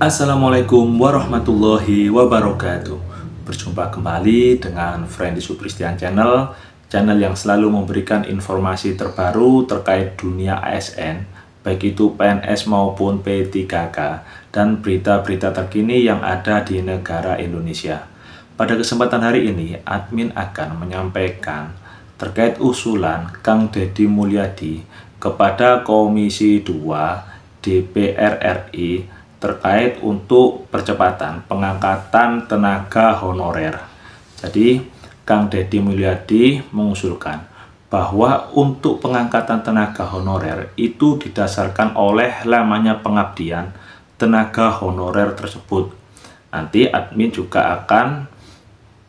Assalamualaikum warahmatullahi wabarakatuh. Berjumpa kembali dengan Friendly Supristian Channel, channel yang selalu memberikan informasi terbaru terkait dunia ASN, baik itu PNS maupun P3K, dan berita-berita terkini yang ada di negara Indonesia. Pada kesempatan hari ini, admin akan menyampaikan terkait usulan Kang Deddy Mulyadi kepada Komisi 2 DPR RI terkait untuk percepatan pengangkatan tenaga honorer. Jadi, Kang Deddy Mulyadi mengusulkan bahwa untuk pengangkatan tenaga honorer itu didasarkan oleh lamanya pengabdian tenaga honorer tersebut. Nanti admin juga akan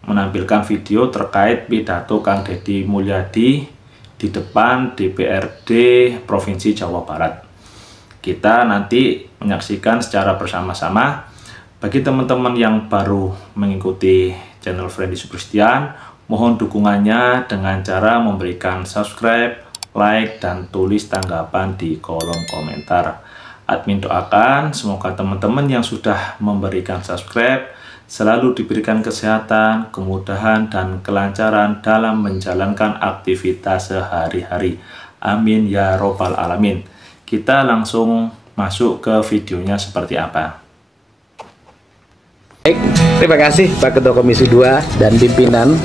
menampilkan video terkait pidato Kang Deddy Mulyadi di depan DPRD Provinsi Jawa Barat. Kita nanti menyaksikan secara bersama-sama. Bagi teman-teman yang baru mengikuti channel Friendly Supristian, mohon dukungannya dengan cara memberikan subscribe, like, dan tulis tanggapan di kolom komentar. Admin doakan semoga teman-teman yang sudah memberikan subscribe selalu diberikan kesehatan, kemudahan, dan kelancaran dalam menjalankan aktivitas sehari-hari. Amin ya robbal alamin. Kita langsung masuk ke videonya seperti apa. Baik, terima kasih Pak Ketua Komisi 2 dan pimpinan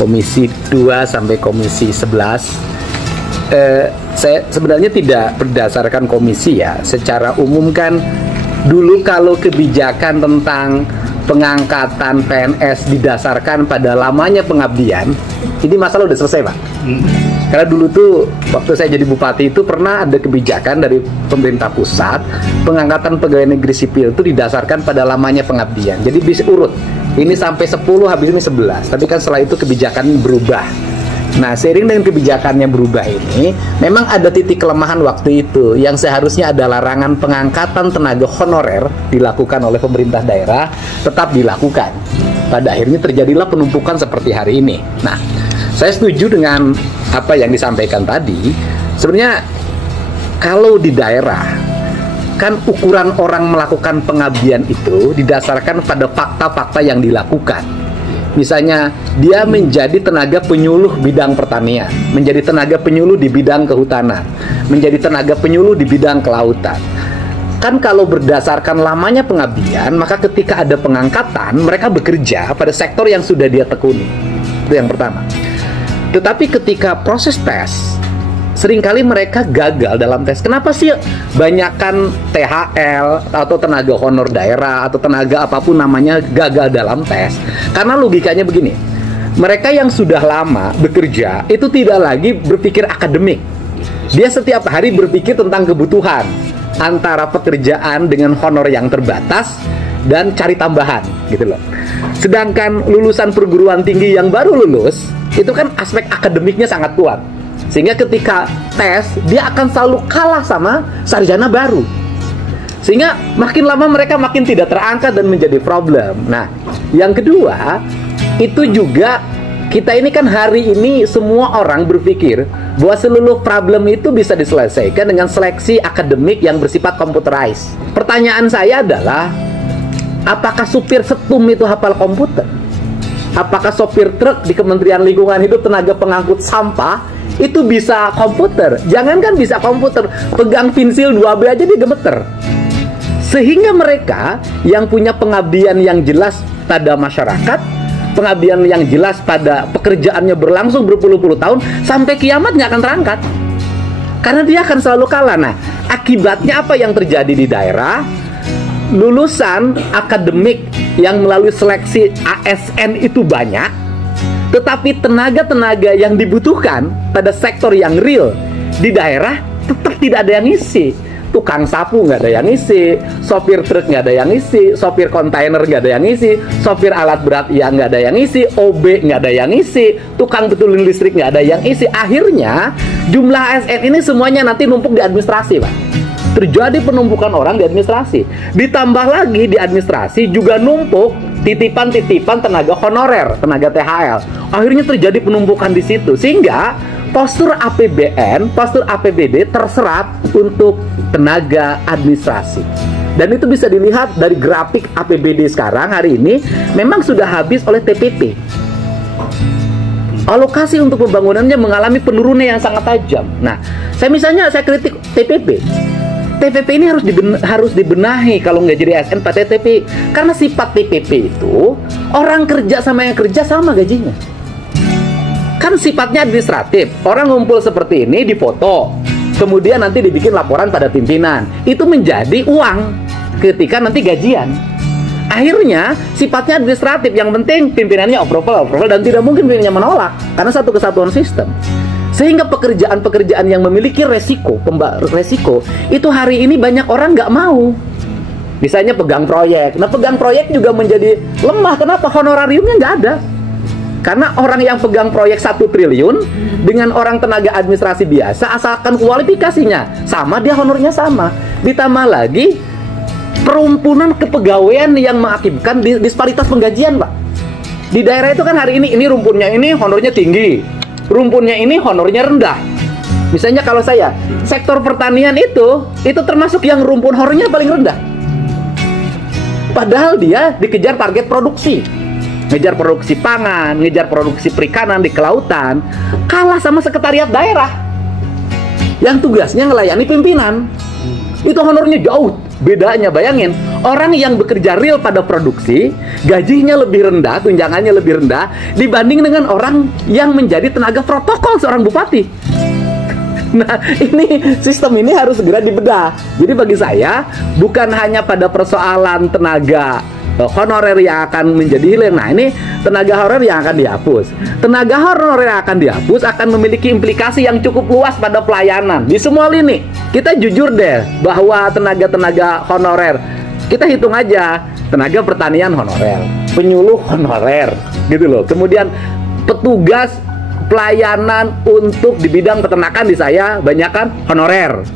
Komisi 2 sampai Komisi 11. Saya sebenarnya tidak berdasarkan komisi ya. Secara umum kan dulu kalau kebijakan tentang pengangkatan PNS didasarkan pada lamanya pengabdian, ini masalah udah selesai Pak. Karena dulu tuh waktu saya jadi bupati itu pernah ada kebijakan dari pemerintah pusat, pengangkatan pegawai negeri sipil itu didasarkan pada lamanya pengabdian. Jadi bisa urut, ini sampai 10, habis ini 11. Tapi kan setelah itu kebijakan berubah. Nah, seiring dengan kebijakannya berubah ini, memang ada titik kelemahan waktu itu yang seharusnya ada larangan pengangkatan tenaga honorer dilakukan oleh pemerintah daerah, tetap dilakukan. Pada akhirnya terjadilah penumpukan seperti hari ini. Nah, saya setuju dengan apa yang disampaikan tadi. Sebenarnya kalau di daerah kan ukuran orang melakukan pengabdian itu didasarkan pada fakta-fakta yang dilakukan. Misalnya dia menjadi tenaga penyuluh bidang pertanian, menjadi tenaga penyuluh di bidang kehutanan, menjadi tenaga penyuluh di bidang kelautan. Kan kalau berdasarkan lamanya pengabdian, maka ketika ada pengangkatan, mereka bekerja pada sektor yang sudah dia tekuni. Itu yang pertama. Tetapi ketika proses tes, seringkali mereka gagal dalam tes. Kenapa sih banyakkan THL atau tenaga honor daerah atau tenaga apapun namanya gagal dalam tes? Karena logikanya begini, mereka yang sudah lama bekerja itu tidak lagi berpikir akademik. Dia setiap hari berpikir tentang kebutuhan antara pekerjaan dengan honor yang terbatas dan cari tambahan gitu loh. Sedangkan lulusan perguruan tinggi yang baru lulus itu kan aspek akademiknya sangat kuat, sehingga ketika tes dia akan selalu kalah sama sarjana baru, sehingga makin lama mereka makin tidak terangkat dan menjadi problem. Nah, yang kedua itu juga kita ini kan hari ini semua orang berpikir bahwa seluruh problem itu bisa diselesaikan dengan seleksi akademik yang bersifat computerized. Pertanyaan saya adalah, apakah supir setum itu hafal komputer? Apakah sopir truk di Kementerian Lingkungan Hidup, tenaga pengangkut sampah itu bisa komputer? Jangankan bisa komputer, pegang pensil 2B aja dia gemeter. Sehingga mereka yang punya pengabdian yang jelas pada masyarakat, pengabdian yang jelas pada pekerjaannya berlangsung berpuluh-puluh tahun, sampai kiamat nggak akan terangkat. Karena dia akan selalu kalah. Nah, akibatnya apa yang terjadi di daerah? Lulusan akademik yang melalui seleksi ASN itu banyak, tetapi tenaga-tenaga yang dibutuhkan pada sektor yang real di daerah tetap tidak ada yang ngisi. Tukang sapu nggak ada yang ngisi, sopir truk nggak ada yang ngisi, sopir kontainer nggak ada yang ngisi, sopir alat berat ya nggak ada yang ngisi, OB nggak ada yang ngisi, tukang betulin listrik nggak ada yang ngisi. Akhirnya jumlah ASN ini semuanya nanti numpuk di administrasi, Pak. Terjadi penumpukan orang di administrasi. Ditambah lagi di administrasi juga numpuk titipan-titipan tenaga honorer, tenaga THL. Akhirnya terjadi penumpukan di situ, sehingga postur APBN, postur APBD terserap untuk tenaga administrasi. Dan itu bisa dilihat dari grafik APBD sekarang hari ini memang sudah habis oleh TPP. Alokasi untuk pembangunannya mengalami penurunan yang sangat tajam. Nah, saya kritik TPP. TPP ini harus dibenahi kalau nggak jadi ASN Pak TPP. Karena sifat TPP itu orang kerja sama yang kerja sama gajinya. Kan sifatnya administratif. Orang ngumpul seperti ini difoto, kemudian nanti dibikin laporan pada pimpinan. Itu menjadi uang ketika nanti gajian. Akhirnya sifatnya administratif. Yang penting pimpinannya approval, dan tidak mungkin pimpinannya menolak karena satu kesatuan sistem. Sehingga pekerjaan-pekerjaan yang memiliki resiko itu hari ini banyak orang nggak mau. Misalnya pegang proyek. Nah, pegang proyek juga menjadi lemah. Kenapa? Honorariumnya nggak ada. Karena orang yang pegang proyek 1 triliun dengan orang tenaga administrasi biasa, asalkan kualifikasinya sama, dia honornya sama. Ditambah lagi perumpunan kepegawaian yang mengakibatkan disparitas penggajian, Pak. Di daerah itu kan hari ini rumpunnya ini honornya tinggi, rumpunnya ini honornya rendah. Misalnya kalau saya, sektor pertanian itu termasuk yang rumpun honornya paling rendah. Padahal dia dikejar target produksi. Ngejar produksi pangan, ngejar produksi perikanan di kelautan, kalah sama sekretariat daerah yang tugasnya ngelayani pimpinan. Itu honornya jauh bedanya. Bayangin, orang yang bekerja real pada produksi, gajinya lebih rendah, tunjangannya lebih rendah dibanding dengan orang yang menjadi tenaga protokol seorang bupati. Nah, ini sistem ini harus segera dibedah. Jadi bagi saya, bukan hanya pada persoalan tenaga honorer yang akan menjadi hilang. Nah, ini tenaga honorer yang akan dihapus. Tenaga honorer yang akan dihapus akan memiliki implikasi yang cukup luas pada pelayanan di semua lini. Kita jujur deh bahwa tenaga-tenaga honorer, kita hitung aja, tenaga pertanian honorer, penyuluh honorer, gitu loh. Kemudian petugas pelayanan untuk di bidang peternakan di saya banyak kan honorer.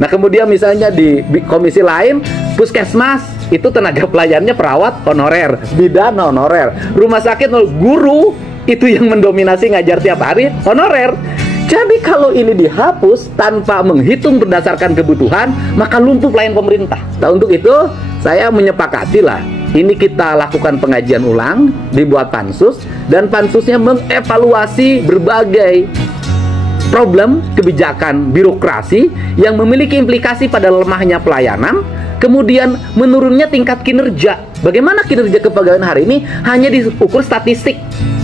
Nah, kemudian misalnya di komisi lain, puskesmas itu tenaga pelayannya perawat honorer, bidan honorer, rumah sakit guru itu yang mendominasi ngajar tiap hari honorer. Jadi kalau ini dihapus tanpa menghitung berdasarkan kebutuhan, maka lumpuh pelayan pemerintah. Nah, untuk itu saya menyepakati lah, ini kita lakukan pengajian ulang, dibuat pansus, dan pansusnya mengevaluasi berbagai problem kebijakan birokrasi yang memiliki implikasi pada lemahnya pelayanan, kemudian menurunnya tingkat kinerja. Bagaimana kinerja kepegawaian hari ini hanya diukur statistik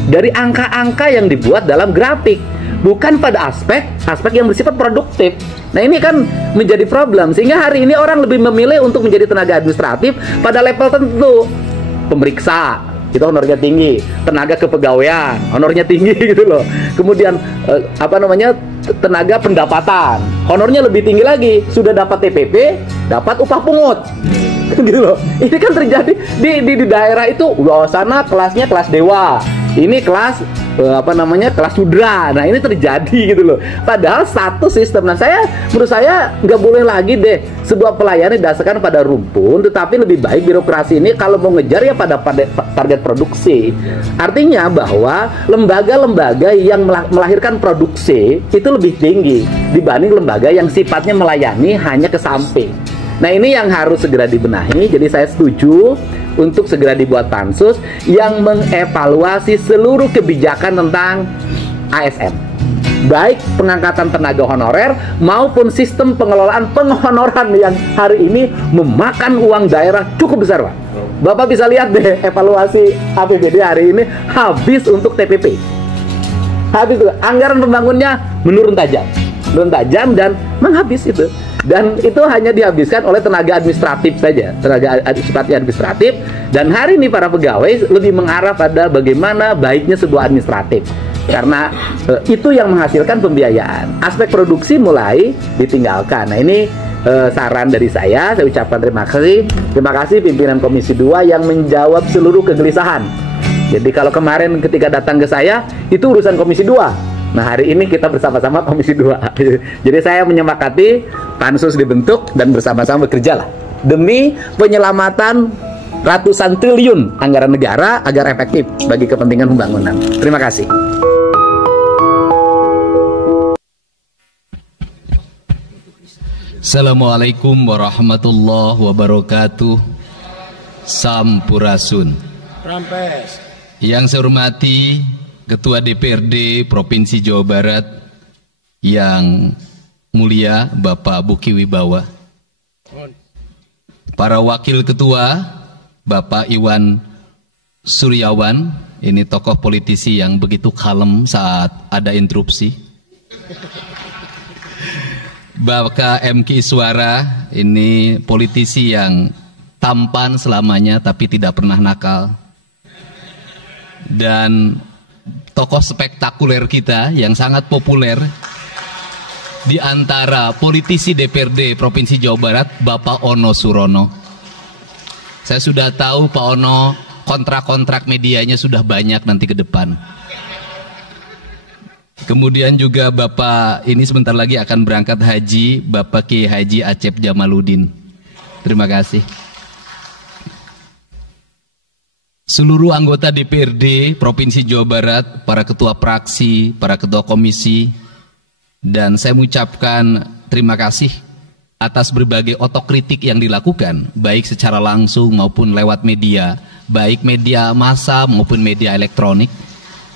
dari angka-angka yang dibuat dalam grafik, bukan pada aspek yang bersifat produktif. Nah, ini kan menjadi problem, sehingga hari ini orang lebih memilih untuk menjadi tenaga administratif pada level tertentu. Pemeriksa, itu honornya tinggi, tenaga kepegawaian honornya tinggi gitu loh. Kemudian tenaga pendapatan honornya lebih tinggi lagi, sudah dapat TPP, dapat upah pungut gitu loh. Ini kan terjadi di daerah itu. Sana kelasnya kelas dewa, ini kelas kelas sudra. Nah, ini terjadi gitu loh. Padahal satu sistem. Nah, menurut saya nggak boleh lagi deh sebuah pelayanan didasarkan pada rumpun, tetapi lebih baik birokrasi ini kalau mau ngejar ya pada target produksi. Artinya bahwa lembaga-lembaga yang melahirkan produksi itu lebih tinggi dibanding lembaga yang sifatnya melayani hanya ke samping. Nah, ini yang harus segera dibenahi. Jadi saya setuju untuk segera dibuat pansus yang mengevaluasi seluruh kebijakan tentang ASN, baik pengangkatan tenaga honorer maupun sistem pengelolaan penghonoran yang hari ini memakan uang daerah cukup besar, Pak. Bapak bisa lihat deh evaluasi APBD hari ini habis untuk TPP. Habis itu anggaran pembangunnya menurun tajam dan menghabis itu. Dan itu hanya dihabiskan oleh tenaga administratif saja, tenaga administratif. Dan hari ini para pegawai lebih mengarah pada bagaimana baiknya sebuah administratif, karena itu yang menghasilkan pembiayaan. Aspek produksi mulai ditinggalkan. Nah, ini saran dari saya ucapkan terima kasih pimpinan Komisi 2 yang menjawab seluruh kegelisahan. Jadi kalau kemarin ketika datang ke saya itu urusan Komisi 2. Nah, hari ini kita bersama-sama Komisi 2. Jadi saya menyepakati pansus dibentuk dan bersama-sama bekerja lah demi penyelamatan ratusan triliun anggaran negara agar efektif bagi kepentingan pembangunan. Terima kasih. Assalamualaikum warahmatullahi wabarakatuh. Sampurasun. Rampes. Yang saya hormati Ketua DPRD Provinsi Jawa Barat yang mulia Bapak Buki Wibawa, para wakil ketua Bapak Iwan Suryawan, ini tokoh politisi yang begitu kalem saat ada interupsi. Bapak MK Iswara, ini politisi yang tampan selamanya tapi tidak pernah nakal. Dan tokoh spektakuler kita yang sangat populer di antara politisi DPRD Provinsi Jawa Barat, Bapak Ono Surono. Saya sudah tahu Pak Ono kontrak-kontrak medianya sudah banyak nanti ke depan. Kemudian juga Bapak ini sebentar lagi akan berangkat haji, Bapak Kiai Haji Acep Jamaluddin. Terima kasih. Seluruh anggota DPRD Provinsi Jawa Barat, para ketua fraksi, para ketua komisi, dan saya mengucapkan terima kasih atas berbagai otokritik yang dilakukan, baik secara langsung maupun lewat media, baik media massa maupun media elektronik.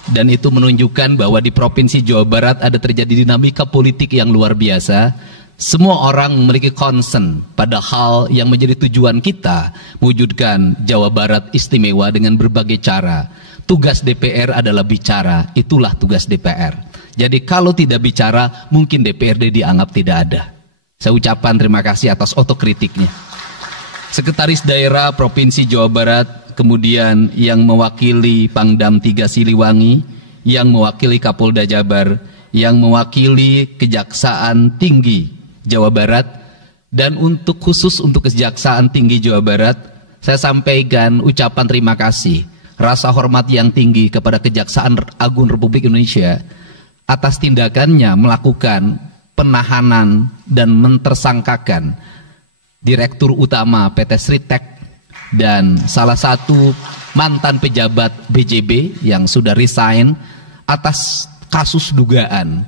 Dan itu menunjukkan bahwa di Provinsi Jawa Barat ada terjadi dinamika politik yang luar biasa. Semua orang memiliki concern pada hal yang menjadi tujuan kita, mewujudkan Jawa Barat istimewa dengan berbagai cara. Tugas DPR adalah bicara, itulah tugas DPR. Jadi kalau tidak bicara, mungkin DPRD dianggap tidak ada. Saya ucapkan terima kasih atas otokritiknya. Sekretaris Daerah Provinsi Jawa Barat, kemudian yang mewakili Pangdam 3 Siliwangi, yang mewakili Kapolda Jabar, yang mewakili Kejaksaan Tinggi Jawa Barat, dan untuk khusus untuk Kejaksaan Tinggi Jawa Barat, saya sampaikan ucapan terima kasih, rasa hormat yang tinggi kepada Kejaksaan Agung Republik Indonesia atas tindakannya melakukan penahanan dan mentersangkakan Direktur Utama PT Sritek dan salah satu mantan pejabat BJB yang sudah resign atas kasus dugaan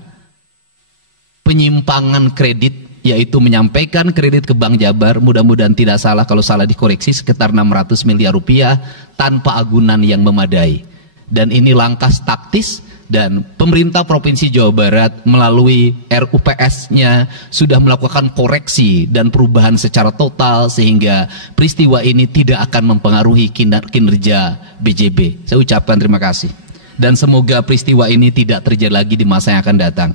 penyimpangan kredit, yaitu menyampaikan kredit ke Bank Jabar, mudah-mudahan tidak salah, kalau salah dikoreksi, sekitar 600 miliar rupiah tanpa agunan yang memadai. Dan ini langkah taktis, dan pemerintah Provinsi Jawa Barat melalui RUPS-nya sudah melakukan koreksi dan perubahan secara total sehingga peristiwa ini tidak akan mempengaruhi kinerja BJB. Saya ucapkan terima kasih. Dan semoga peristiwa ini tidak terjadi lagi di masa yang akan datang.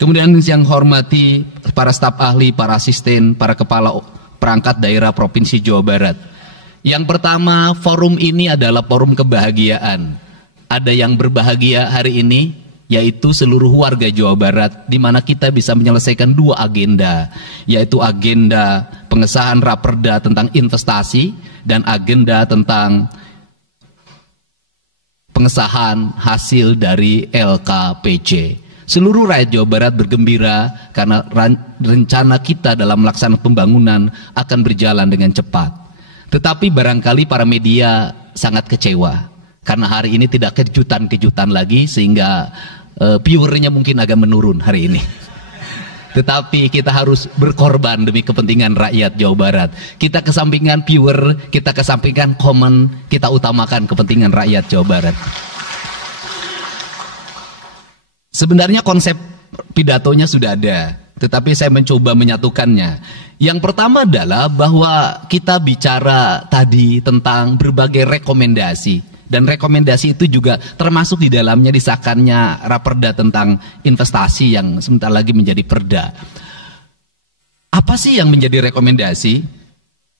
Kemudian yang hormati para staf ahli, para asisten, para kepala perangkat daerah Provinsi Jawa Barat. Yang pertama, forum ini adalah forum kebahagiaan. Ada yang berbahagia hari ini, yaitu seluruh warga Jawa Barat, di mana kita bisa menyelesaikan dua agenda, yaitu agenda pengesahan raperda tentang investasi dan agenda tentang pengesahan hasil dari LKPJ. Seluruh rakyat Jawa Barat bergembira karena rencana kita dalam melaksanakan pembangunan akan berjalan dengan cepat. Tetapi barangkali para media sangat kecewa karena hari ini tidak kejutan-kejutan lagi, sehingga viewernya mungkin agak menurun hari ini. Tetapi kita harus berkorban demi kepentingan rakyat Jawa Barat. Kita kesampingkan viewer, kita kesampingkan komen, kita utamakan kepentingan rakyat Jawa Barat. Sebenarnya konsep pidatonya sudah ada, tetapi saya mencoba menyatukannya. Yang pertama adalah bahwa kita bicara tadi tentang berbagai rekomendasi, dan rekomendasi itu juga termasuk di dalamnya disahkannya raperda tentang investasi yang sebentar lagi menjadi perda. Apa sih yang menjadi rekomendasi?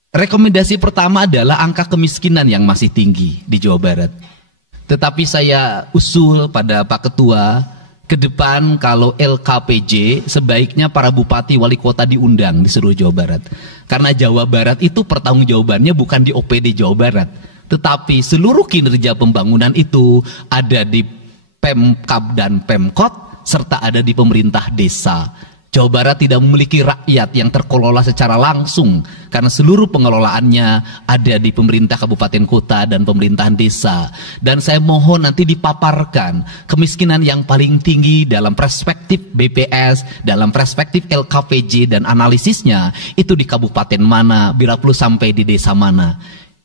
Rekomendasi pertama adalah angka kemiskinan yang masih tinggi di Jawa Barat. Tetapi saya usul pada Pak Ketua, ke depan kalau LKPJ sebaiknya para bupati wali kota diundang di seluruh Jawa Barat. Karena Jawa Barat itu pertanggungjawabannya bukan di OPD Jawa Barat, tetapi seluruh kinerja pembangunan itu ada di Pemkab dan Pemkot, serta ada di pemerintah desa. Jawa Barat tidak memiliki rakyat yang terkelola secara langsung karena seluruh pengelolaannya ada di pemerintah kabupaten kota dan pemerintahan desa. Dan saya mohon nanti dipaparkan kemiskinan yang paling tinggi dalam perspektif BPS, dalam perspektif LKPJ dan analisisnya itu di kabupaten mana, bila perlu sampai di desa mana.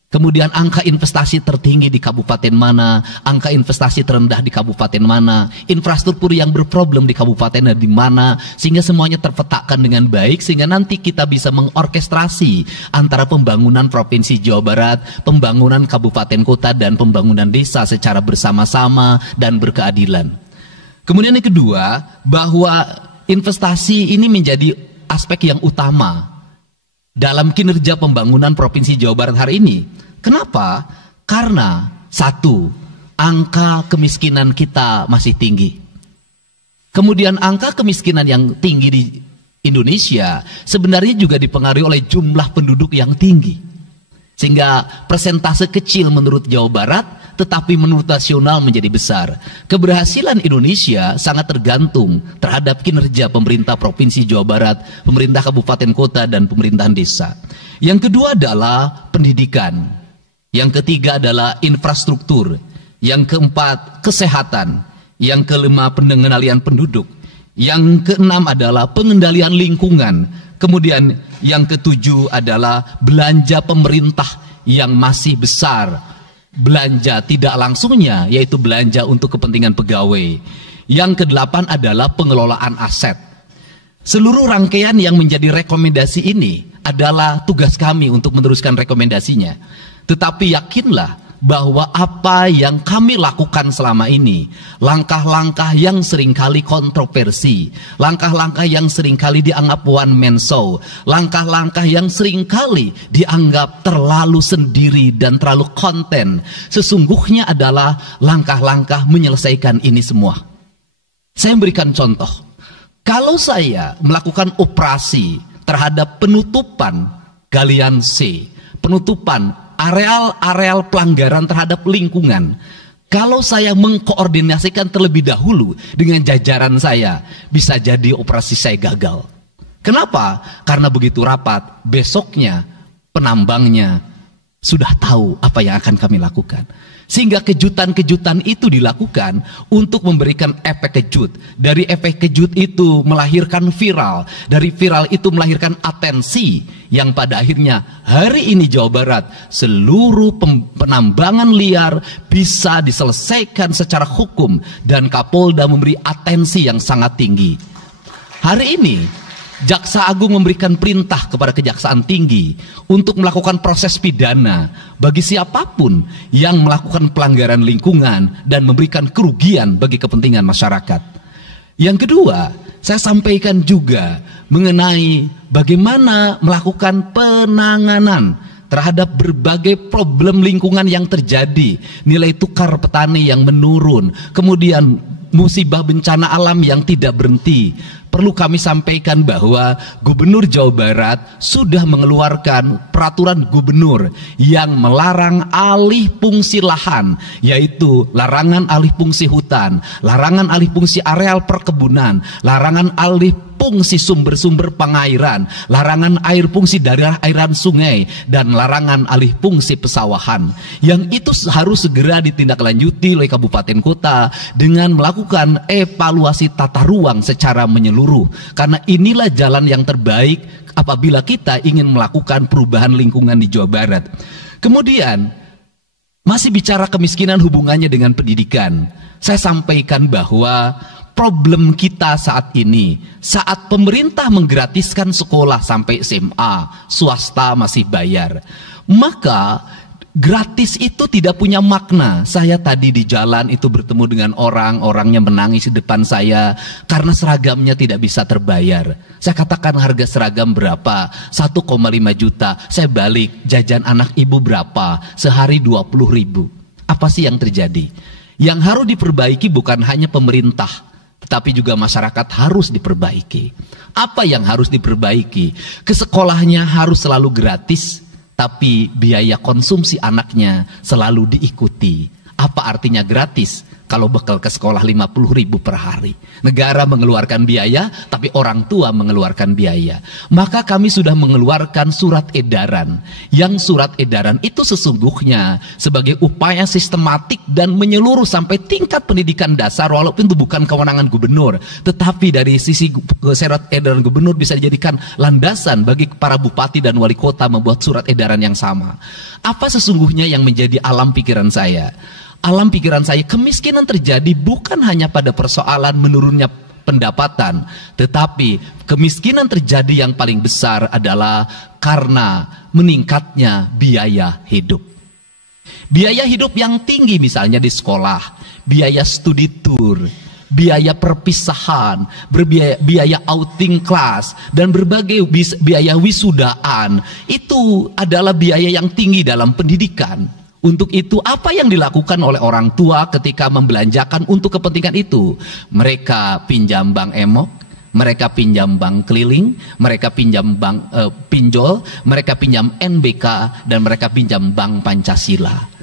Kemudian angka investasi tertinggi di kabupaten mana, angka investasi terendah di kabupaten mana, infrastruktur yang berproblem di kabupaten di mana, sehingga semuanya terpetakan dengan baik, sehingga nanti kita bisa mengorkestrasi antara pembangunan Provinsi Jawa Barat, pembangunan kabupaten kota, dan pembangunan desa secara bersama-sama dan berkeadilan. Kemudian yang kedua, bahwa investasi ini menjadi aspek yang utama dalam kinerja pembangunan Provinsi Jawa Barat hari ini. Kenapa? Karena satu, angka kemiskinan kita masih tinggi. Kemudian angka kemiskinan yang tinggi di Indonesia sebenarnya juga dipengaruhi oleh jumlah penduduk yang tinggi. Sehingga persentase kecil menurut Jawa Barat, tetapi menurut nasional menjadi besar. Keberhasilan Indonesia sangat tergantung terhadap kinerja pemerintah Provinsi Jawa Barat, pemerintah kabupaten kota, dan pemerintahan desa. Yang kedua adalah pendidikan. Yang ketiga adalah infrastruktur. Yang keempat, kesehatan. Yang kelima, pengendalian penduduk. Yang keenam adalah pengendalian lingkungan. Kemudian yang ketujuh adalah belanja pemerintah yang masih besar. Belanja tidak langsungnya, yaitu belanja untuk kepentingan pegawai. Yang kedelapan adalah pengelolaan aset. Seluruh rangkaian yang menjadi rekomendasi ini adalah tugas kami untuk meneruskan rekomendasinya. Tetapi yakinlah bahwa apa yang kami lakukan selama ini, langkah-langkah yang seringkali kontroversi, langkah-langkah yang seringkali dianggap one man show, langkah-langkah yang seringkali dianggap terlalu sendiri dan terlalu konten, sesungguhnya adalah langkah-langkah menyelesaikan ini semua. Saya memberikan contoh. Kalau saya melakukan operasi terhadap penutupan galian C, penutupan areal-areal pelanggaran terhadap lingkungan, kalau saya mengkoordinasikan terlebih dahulu dengan jajaran saya, bisa jadi operasi saya gagal. Kenapa? Karena begitu rapat, besoknya penambangnya sudah tahu apa yang akan kami lakukan. Sehingga kejutan-kejutan itu dilakukan untuk memberikan efek kejut. Dari efek kejut itu melahirkan viral. Dari viral itu melahirkan atensi. Yang pada akhirnya hari ini Jawa Barat, seluruh penambangan liar bisa diselesaikan secara hukum. Dan Kapolda memberi atensi yang sangat tinggi. Hari ini Jaksa Agung memberikan perintah kepada Kejaksaan Tinggi untuk melakukan proses pidana bagi siapapun yang melakukan pelanggaran lingkungan dan memberikan kerugian bagi kepentingan masyarakat. Yang kedua, saya sampaikan juga mengenai bagaimana melakukan penanganan terhadap berbagai problem lingkungan yang terjadi, nilai tukar petani yang menurun, kemudian musibah bencana alam yang tidak berhenti. Perlu kami sampaikan bahwa Gubernur Jawa Barat sudah mengeluarkan peraturan gubernur yang melarang alih fungsi lahan, yaitu larangan alih fungsi hutan, larangan alih fungsi areal perkebunan, larangan alih fungsi sumber-sumber pengairan, larangan air fungsi dari airan sungai, dan larangan alih fungsi pesawahan. Yang itu harus segera ditindaklanjuti oleh kabupaten kota dengan melakukan evaluasi tata ruang secara menyeluruh. Karena inilah jalan yang terbaik apabila kita ingin melakukan perubahan lingkungan di Jawa Barat. Kemudian, masih bicara kemiskinan hubungannya dengan pendidikan. Saya sampaikan bahwa problem kita saat ini, saat pemerintah menggratiskan sekolah sampai SMA, swasta masih bayar, maka gratis itu tidak punya makna. Saya tadi di jalan itu bertemu dengan orangnya menangis di depan saya karena seragamnya tidak bisa terbayar. Saya katakan harga seragam berapa? 1,5 juta. Saya balik, jajan anak ibu berapa? Sehari 20.000. Apa sih yang terjadi? Yang harus diperbaiki bukan hanya pemerintah, tetapi juga masyarakat harus diperbaiki. Apa yang harus diperbaiki? Ke sekolahnya harus selalu gratis, tapi biaya konsumsi anaknya selalu diikuti. Apa artinya gratis? Kalau bekal ke sekolah 50.000 per hari. Negara mengeluarkan biaya, tapi orang tua mengeluarkan biaya. Maka kami sudah mengeluarkan surat edaran. Yang surat edaran itu sesungguhnya sebagai upaya sistematik dan menyeluruh sampai tingkat pendidikan dasar, walaupun itu bukan kewenangan gubernur. Tetapi dari sisi surat edaran gubernur bisa dijadikan landasan bagi para bupati dan wali kota membuat surat edaran yang sama. Apa sesungguhnya yang menjadi alam pikiran saya? Alam pikiran saya, kemiskinan terjadi bukan hanya pada persoalan menurunnya pendapatan, tetapi kemiskinan terjadi yang paling besar adalah karena meningkatnya biaya hidup. Biaya hidup yang tinggi misalnya di sekolah, biaya studi tour, biaya perpisahan, biaya outing kelas, dan berbagai biaya wisudaan, itu adalah biaya yang tinggi dalam pendidikan. Untuk itu apa yang dilakukan oleh orang tua ketika membelanjakan untuk kepentingan itu? Mereka pinjam bank emok, mereka pinjam bank keliling, mereka pinjam bank pinjol, mereka pinjam NBK, dan mereka pinjam bank Pancasila.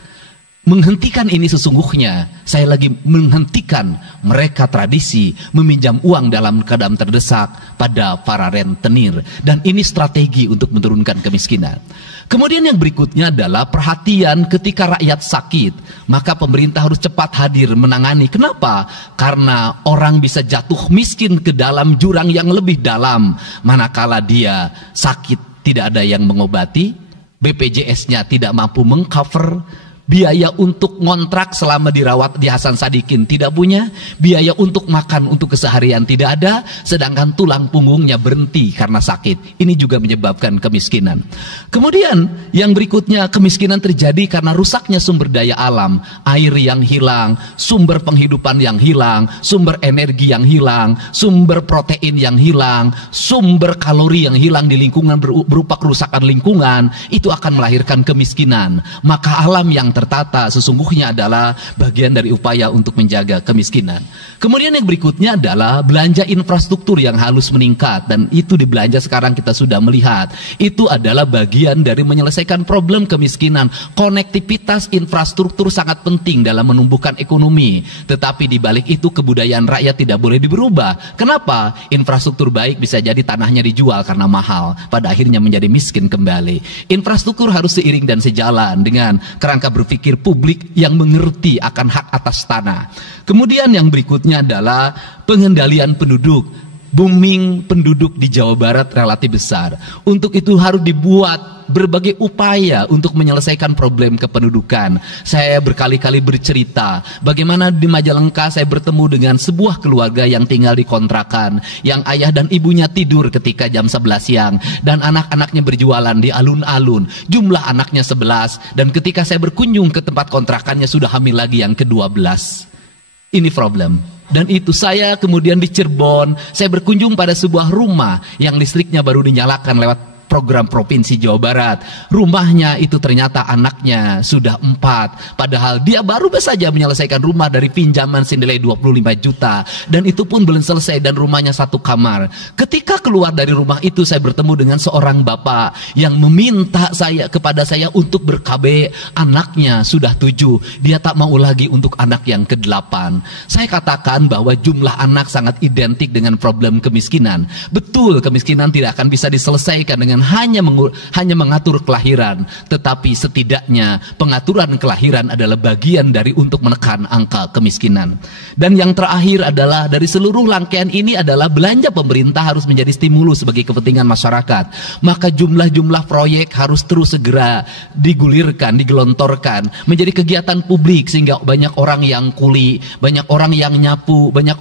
Menghentikan ini sesungguhnya, saya lagi menghentikan mereka tradisi meminjam uang dalam keadaan terdesak pada para rentenir. Dan ini strategi untuk menurunkan kemiskinan. Kemudian yang berikutnya adalah perhatian ketika rakyat sakit. Maka pemerintah harus cepat hadir menangani. Kenapa? Karena orang bisa jatuh miskin ke dalam jurang yang lebih dalam. Manakala dia sakit tidak ada yang mengobati, BPJS-nya tidak mampu mengcover, biaya untuk ngontrak selama dirawat di Hasan Sadikin tidak punya, biaya untuk makan untuk keseharian tidak ada, sedangkan tulang punggungnya berhenti karena sakit. Ini juga menyebabkan kemiskinan. Kemudian yang berikutnya, kemiskinan terjadi karena rusaknya sumber daya alam, air yang hilang, sumber penghidupan yang hilang, sumber energi yang hilang, sumber protein yang hilang, sumber kalori yang hilang di lingkungan berupa kerusakan lingkungan. Itu akan melahirkan kemiskinan. Maka alam yang tertata sesungguhnya adalah bagian dari upaya untuk menjaga kemiskinan. Kemudian yang berikutnya adalah belanja infrastruktur yang harus meningkat, dan itu di belanja sekarang kita sudah melihat. Itu adalah bagian dari menyelesaikan problem kemiskinan. Konektivitas infrastruktur sangat penting dalam menumbuhkan ekonomi, tetapi di balik itu kebudayaan rakyat tidak boleh diberubah. Kenapa? Infrastruktur baik bisa jadi tanahnya dijual karena mahal, pada akhirnya menjadi miskin kembali. Infrastruktur harus seiring dan sejalan dengan kerangka berpikir publik yang mengerti akan hak atas tanah. Kemudian yang berikutnya adalah pengendalian penduduk. Booming penduduk di Jawa Barat relatif besar. Untuk itu harus dibuat berbagai upaya untuk menyelesaikan problem kependudukan. Saya berkali-kali bercerita bagaimana di Majalengka saya bertemu dengan sebuah keluarga yang tinggal di kontrakan, yang ayah dan ibunya tidur ketika jam 11 siang, dan anak-anaknya berjualan di alun-alun. Jumlah anaknya 11, dan ketika saya berkunjung ke tempat kontrakannya sudah hamil lagi yang ke-12. Ini problem. Dan itu saya kemudian di Cirebon, saya berkunjung pada sebuah rumah yang listriknya baru dinyalakan lewat program Provinsi Jawa Barat. Rumahnya itu ternyata anaknya sudah 4, padahal dia baru saja menyelesaikan rumah dari pinjaman senilai 25 juta, dan itu pun belum selesai, dan rumahnya 1 kamar. Ketika keluar dari rumah itu, saya bertemu dengan seorang bapak yang meminta kepada saya untuk ber-KB. Anaknya sudah 7, dia tak mau lagi untuk anak yang ke-8. Saya katakan bahwa jumlah anak sangat identik dengan problem kemiskinan. Betul, kemiskinan tidak akan bisa diselesaikan dengan hanya mengatur kelahiran, tetapi setidaknya pengaturan kelahiran adalah bagian dari untuk menekan angka kemiskinan. Dan yang terakhir adalah dari seluruh rangkaian ini adalah belanja pemerintah harus menjadi stimulus bagi kepentingan masyarakat. Maka jumlah-jumlah proyek harus terus segera digulirkan, digelontorkan menjadi kegiatan publik, sehingga banyak orang yang kuli, banyak orang yang nyapu, banyak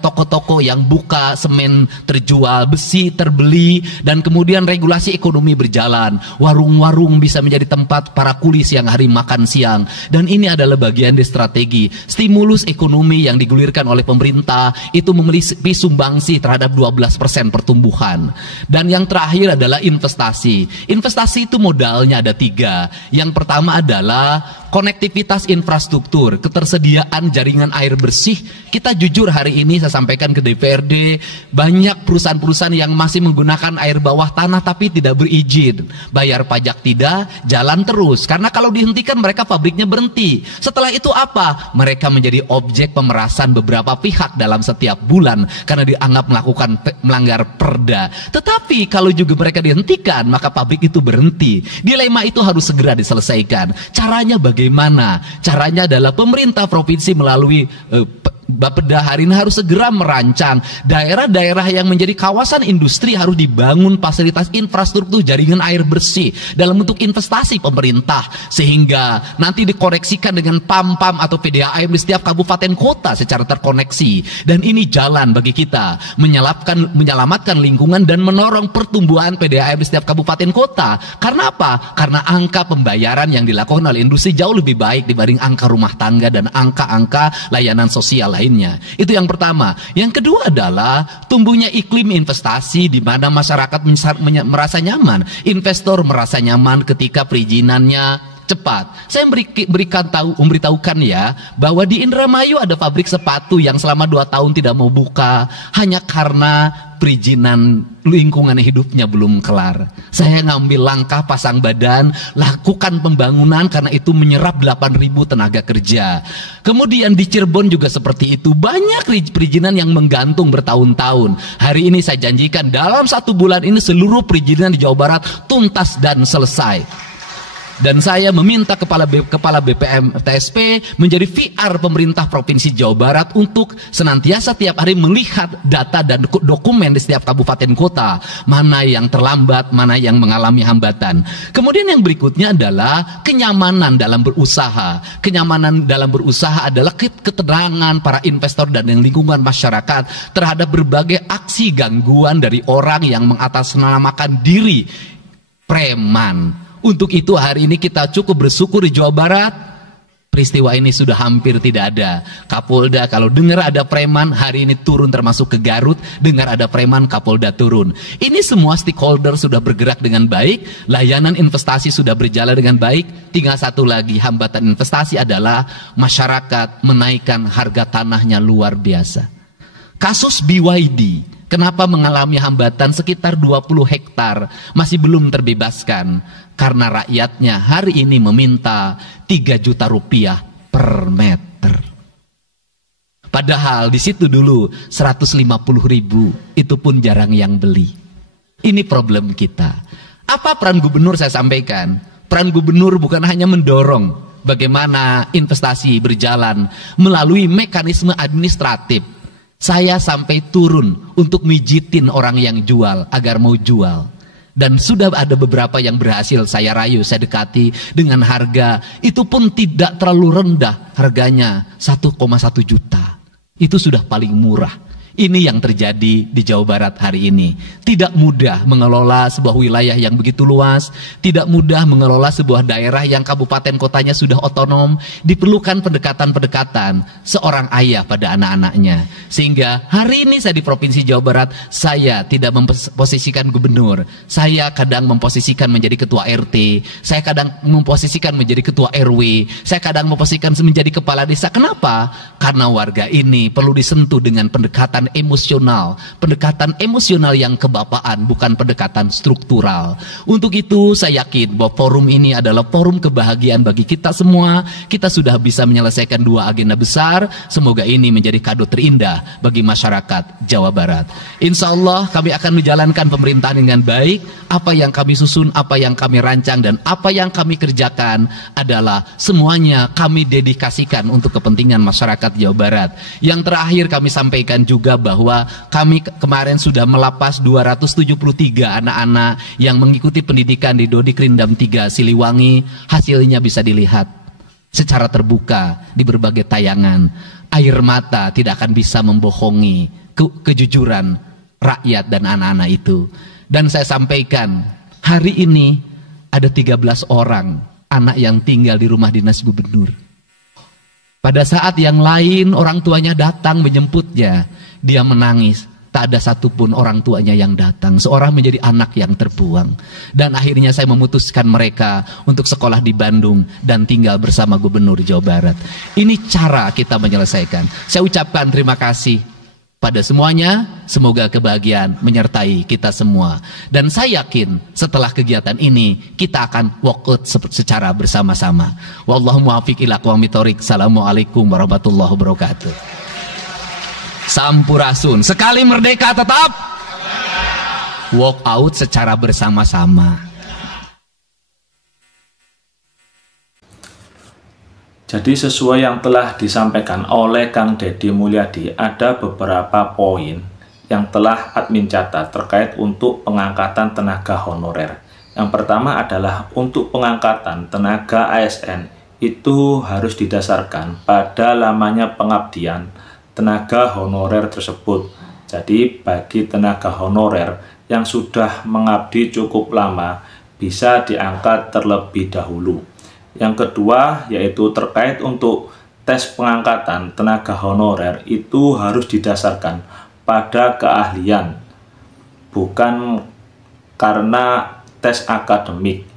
toko-toko yang buka, semen terjual, besi terbeli, dan kemudian regulasi ekonomi berjalan. Warung-warung bisa menjadi tempat para kuli siang hari makan siang. Dan ini adalah bagian dari strategi stimulus ekonomi yang digulirkan oleh pemerintah. Itu memiliki sumbangsi terhadap 12% pertumbuhan. Dan yang terakhir adalah investasi. Investasi itu modalnya ada 3. Yang pertama adalah Konektivitas infrastruktur, ketersediaan jaringan air bersih. Kita jujur hari ini saya sampaikan ke DPRD, banyak perusahaan-perusahaan yang masih menggunakan air bawah tanah tapi tidak berizin. Bayar pajak tidak, jalan terus. Karena kalau dihentikan mereka pabriknya berhenti. Setelah itu apa? Mereka menjadi objek pemerasan beberapa pihak dalam setiap bulan karena dianggap melanggar perda. Tetapi kalau juga mereka dihentikan, maka pabrik itu berhenti. Dilema itu harus segera diselesaikan. Caranya bagaimana? Caranya adalah pemerintah provinsi melalui Bapeda hari ini harus segera merancang daerah-daerah yang menjadi kawasan industri, harus dibangun fasilitas infrastruktur jaringan air bersih dalam bentuk investasi pemerintah, sehingga nanti dikoneksikan dengan PAM-PAM atau PDAM di setiap kabupaten kota secara terkoneksi. Dan ini jalan bagi kita menyelamatkan lingkungan dan menorong pertumbuhan PDAM di setiap kabupaten kota. Karena apa? Karena angka pembayaran yang dilakukan oleh industri jauh lebih baik dibanding angka rumah tangga dan angka-angka layanan sosial lainnya. Itu yang pertama. Yang kedua adalah tumbuhnya iklim investasi di mana masyarakat merasa nyaman, investor merasa nyaman ketika perizinannya cepat. Saya memberitahukan ya bahwa di Indramayu ada pabrik sepatu yang selama 2 tahun tidak mau buka hanya karena perizinan lingkungan hidupnya belum kelar. Saya ngambil langkah pasang badan, lakukan pembangunan karena itu menyerap 8.000 tenaga kerja. Kemudian di Cirebon juga seperti itu, banyak perizinan yang menggantung bertahun-tahun. Hari ini saya janjikan dalam 1 bulan ini seluruh perizinan di Jawa Barat tuntas dan selesai. Dan saya meminta kepala BPM TSP menjadi VR pemerintah Provinsi Jawa Barat untuk senantiasa tiap hari melihat data dan dokumen di setiap kabupaten kota, mana yang terlambat, mana yang mengalami hambatan. Kemudian yang berikutnya adalah kenyamanan dalam berusaha. Kenyamanan dalam berusaha adalah ketenangan para investor dan lingkungan masyarakat terhadap berbagai aksi gangguan dari orang yang mengatasnamakan diri preman. Untuk itu hari ini kita cukup bersyukur di Jawa Barat, peristiwa ini sudah hampir tidak ada. Kapolda kalau dengar ada preman hari ini turun, termasuk ke Garut, dengar ada preman Kapolda turun. Ini semua stakeholder sudah bergerak dengan baik, layanan investasi sudah berjalan dengan baik. Tinggal satu lagi hambatan investasi adalah masyarakat menaikkan harga tanahnya luar biasa. Kasus BYD, kenapa mengalami hambatan sekitar 20 hektar masih belum terbebaskan? Karena rakyatnya hari ini meminta 3 juta rupiah per meter. Padahal di situ dulu 150.000, itu pun jarang yang beli. Ini problem kita. Apa peran gubernur saya sampaikan? Peran gubernur bukan hanya mendorong bagaimana investasi berjalan melalui mekanisme administratif. Saya sampai turun untuk mijitin orang yang jual agar mau jual. Dan sudah ada beberapa yang berhasil saya rayu, saya dekati dengan harga itu pun tidak terlalu rendah, harganya 1,1 juta. Itu sudah paling murah. Ini yang terjadi di Jawa Barat hari ini. Tidak mudah mengelola sebuah wilayah yang begitu luas, tidak mudah mengelola sebuah daerah yang kabupaten kotanya sudah otonom. Diperlukan pendekatan-pendekatan seorang ayah pada anak-anaknya. Sehingga hari ini saya di Provinsi Jawa Barat, saya tidak memposisikan gubernur. Saya kadang memposisikan menjadi ketua RT, saya kadang memposisikan menjadi ketua RW, saya kadang memposisikan menjadi kepala desa. Kenapa? Karena warga ini perlu disentuh dengan pendekatan pendekatan emosional yang kebapaan, bukan pendekatan struktural. Untuk itu saya yakin bahwa forum ini adalah forum kebahagiaan bagi kita semua. Kita sudah bisa menyelesaikan 2 agenda besar. Semoga ini menjadi kado terindah bagi masyarakat Jawa Barat. Insya Allah kami akan menjalankan pemerintahan dengan baik. Apa yang kami susun, apa yang kami rancang, dan apa yang kami kerjakan adalah semuanya kami dedikasikan untuk kepentingan masyarakat Jawa Barat. Yang terakhir kami sampaikan juga bahwa kami kemarin sudah melapas 273 anak-anak yang mengikuti pendidikan di Dodi Krindam 3 Siliwangi. Hasilnya bisa dilihat secara terbuka di berbagai tayangan. Air mata tidak akan bisa membohongi kejujuran rakyat dan anak-anak itu. Dan saya sampaikan, hari ini ada 13 orang anak yang tinggal di rumah dinas gubernur. Pada saat yang lain orang tuanya datang menjemputnya, dia menangis. tak ada satupun orang tuanya yang datang. Seorang menjadi anak yang terbuang. Dan akhirnya saya memutuskan mereka untuk sekolah di Bandung dan tinggal bersama Gubernur Jawa Barat. Ini cara kita menyelesaikan. Saya ucapkan terima kasih pada semuanya, semoga kebahagiaan menyertai kita semua. Dan saya yakin setelah kegiatan ini kita akan walk out secara bersama-sama. Wallahu muwaffiq ila aqwamit thoriq. Assalamualaikum warahmatullahi wabarakatuh. Sampurasun. Sekali merdeka tetap walk out secara bersama-sama. Jadi sesuai yang telah disampaikan oleh Kang Deddy Mulyadi, ada beberapa poin yang telah admin catat terkait untuk pengangkatan tenaga honorer. Yang pertama adalah untuk pengangkatan tenaga ASN itu harus didasarkan pada lamanya pengabdian tenaga honorer tersebut. Jadi bagi tenaga honorer yang sudah mengabdi cukup lama bisa diangkat terlebih dahulu. Yang kedua yaitu terkait untuk tes pengangkatan tenaga honorer itu harus didasarkan pada keahlian, bukan karena tes akademik.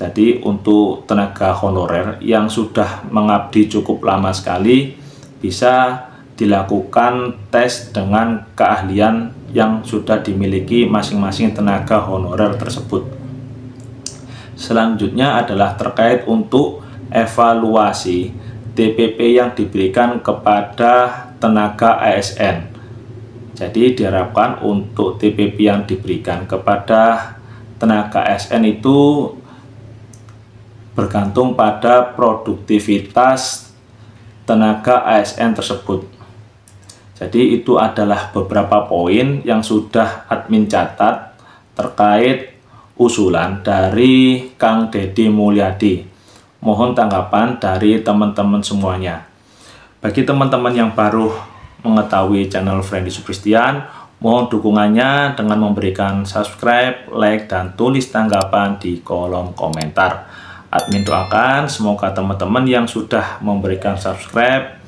Jadi untuk tenaga honorer yang sudah mengabdi cukup lama sekali bisa dilakukan tes dengan keahlian yang sudah dimiliki masing-masing tenaga honorer tersebut. Selanjutnya adalah terkait untuk evaluasi TPP yang diberikan kepada tenaga ASN. Jadi diharapkan untuk TPP yang diberikan kepada tenaga ASN itu bergantung pada produktivitas tenaga ASN tersebut. Jadi itu adalah beberapa poin yang sudah admin catat terkait usulan dari Kang Deddy Mulyadi. Mohon tanggapan dari teman-teman semuanya. Bagi teman-teman yang baru mengetahui channel Friendly Supristian, mohon dukungannya dengan memberikan subscribe, like, dan tulis tanggapan di kolom komentar. Admin doakan semoga teman-teman yang sudah memberikan subscribe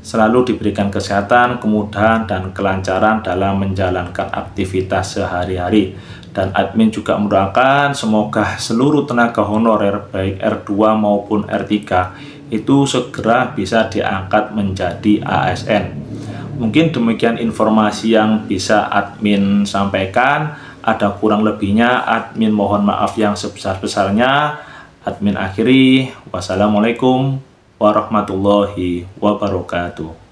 selalu diberikan kesehatan, kemudahan, dan kelancaran dalam menjalankan aktivitas sehari-hari. Dan admin juga mendoakan semoga seluruh tenaga honorer baik R2 maupun R3 itu segera bisa diangkat menjadi ASN. Mungkin demikian informasi yang bisa admin sampaikan. Ada kurang lebihnya admin mohon maaf yang sebesar-besarnya. Admin akhiri. Wassalamualaikum warahmatullahi wabarakatuh.